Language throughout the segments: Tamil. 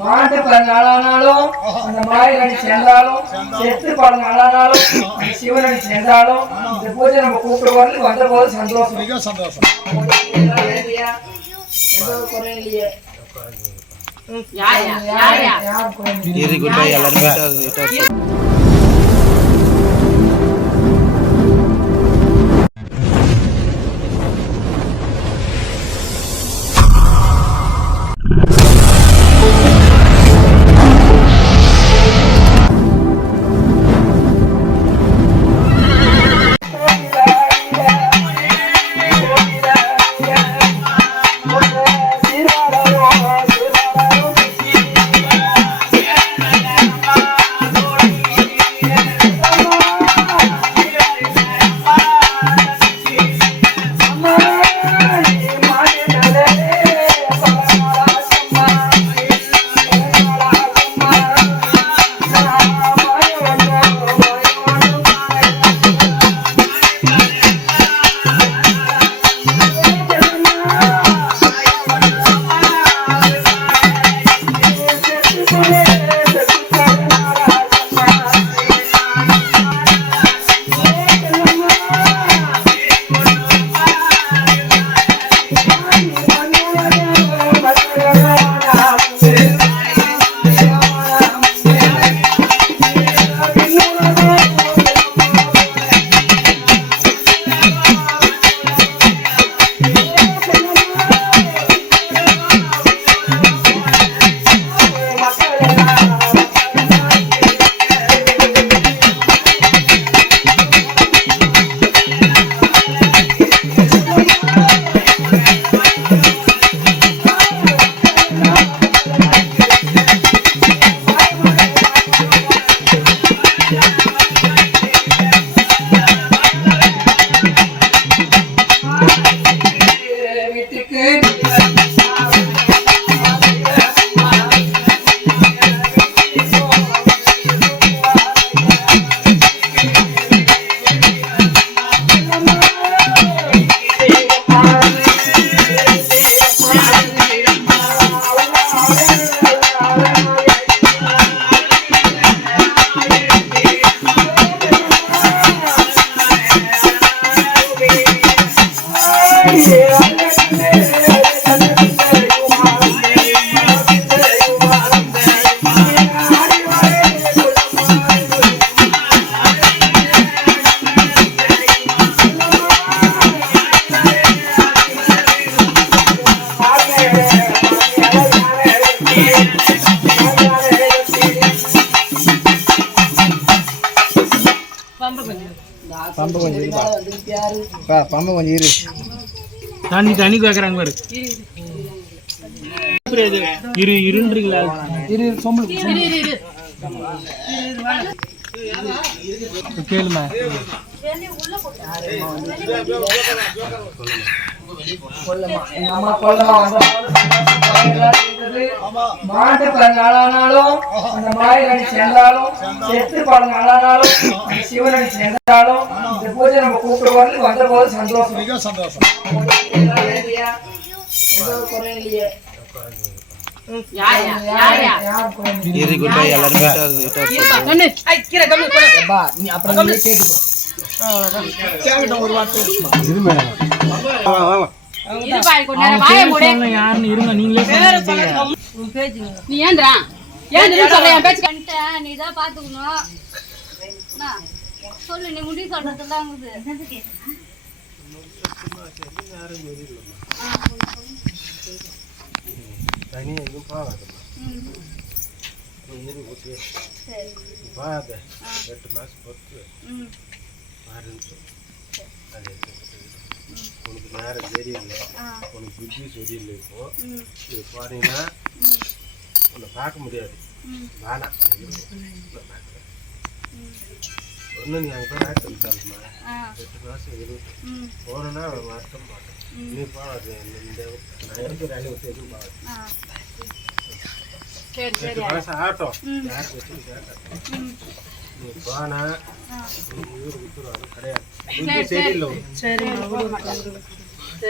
மாட்டு பல நாளானாலும் அந்த மாயனடி சேர்ந்தாலும் செத்து பல நாளானாலும் சிவனடி சேர்ந்தாலும் இந்த பூஜை நம்ம கூப்பிட்டு வரது வந்த போது சந்தோஷம், மிக சந்தோஷம். குறையிலேயே பம்பை கொஞ்சம் இரு. தண்ணி கேட்கறாங்க பாரு. இரு இருன்றீங்களா? இரு சொம்பு கேளுமா. மாட்டு பல நாளானாலும் அந்த மாயனடி சேர்ந்தாலும் செத்து பல நாளானாலும் சிவனடி சேர்ந்தாலும் இந்த பூஜை நம்ம கூப்பிட்டு வரது வந்த போது சந்தோஷம், மிக சந்தோஷம். குறையிலேயே ஒரு வார்த்தை யாருன்னு இருங்க நீங்களே. நீ ஏந்திரா நீதான் பாத்துக்கணும். சொல்லு நீ முடிவு சொல்றதுலாம் உனக்கு நேரம் சரியில்லை, உனக்கு புத்தி சரியில்லை. இப்போ இது போனீங்கன்னா உன்னை பார்க்க முடியாது. வேணாம் ஒன்றும் நீ அங்கே போய் ஆயிரத்தி சொல்லிட்டாலுமா 8 மாதம் இரு போனோன்னா வருத்தம் மாட்டேன். நீ போகாது இந்த நான் எடுக்கிற அளவுக்கு எதுவும் போகாது. 8 மாதம் ஆகட்டும். யாருக்கு வச்சு கேட்டேன் நீ போனா இவரு விட்டுருவாரு கிடையாது உங்க சரியில்லை சரி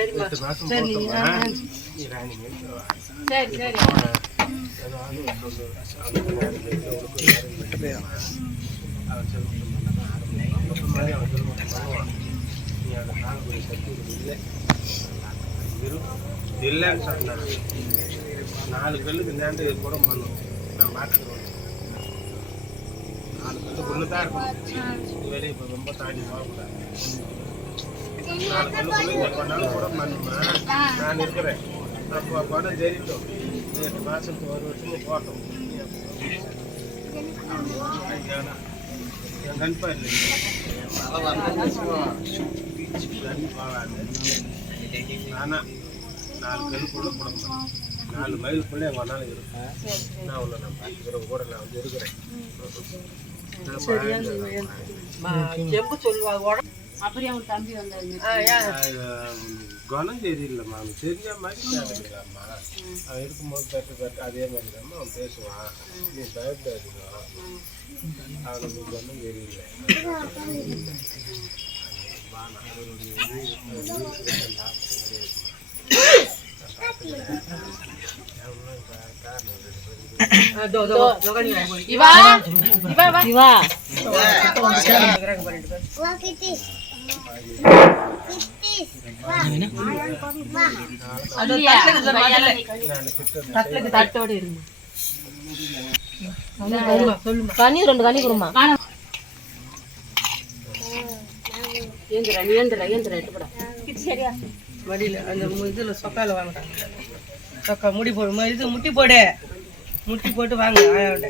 8 மாசம் போட்டோம்னா நீ ராணி சரி சரி இல்லைன்னு சொன்னாங்க 4 கல்லுக்கு நேண்டு கூட பண்ணும் நான் மாற்றுக்கிறோம் 4 கல்லு ஒன்று தான் இருக்கும் வெளியே இப்போ ரொம்ப தாண்டி போகக்கூடாது 4 கல்லுக்குள்ள இங்கே பண்ணாலும் கூட பண்ணுமா நான் இருக்கிறேன் அப்போ பணம் தெரிவிட்டோம் 8 மாதத்துக்கு 1 வருஷமும் போட்டோம் என் கண்பா இல்லை ஆனா 4 கல்லுக்குள்ள போடணும் 4 மைலுக்குள்ளே எங்கள் அண்ணாலும் இருக்கும் நான் உன்னை நான் பார்த்துக்கிறேன் கூட நான் வந்து இருக்கிறேன் அப்புறம் அவன் தம்பி வந்தாரு குணம் தெரியலம்மா அவன் தெரிஞ்ச மாதிரி கேட்குறாம்மா அவன் இருக்கும்போது பெற்று அதே மாதிரி தான் அவன் பேசுவான் நீ பயப்படாதீங்க அவனுக்கு குணம் தெரியல கனி 2 கனி கொடுமா மடியில அந்த இதுல சொக்கால வாங்கிட்டாங்க சொக்கா முடி போடு இது முட்டி போடு முட்டி போட்டு வாங்க ஆயாவிட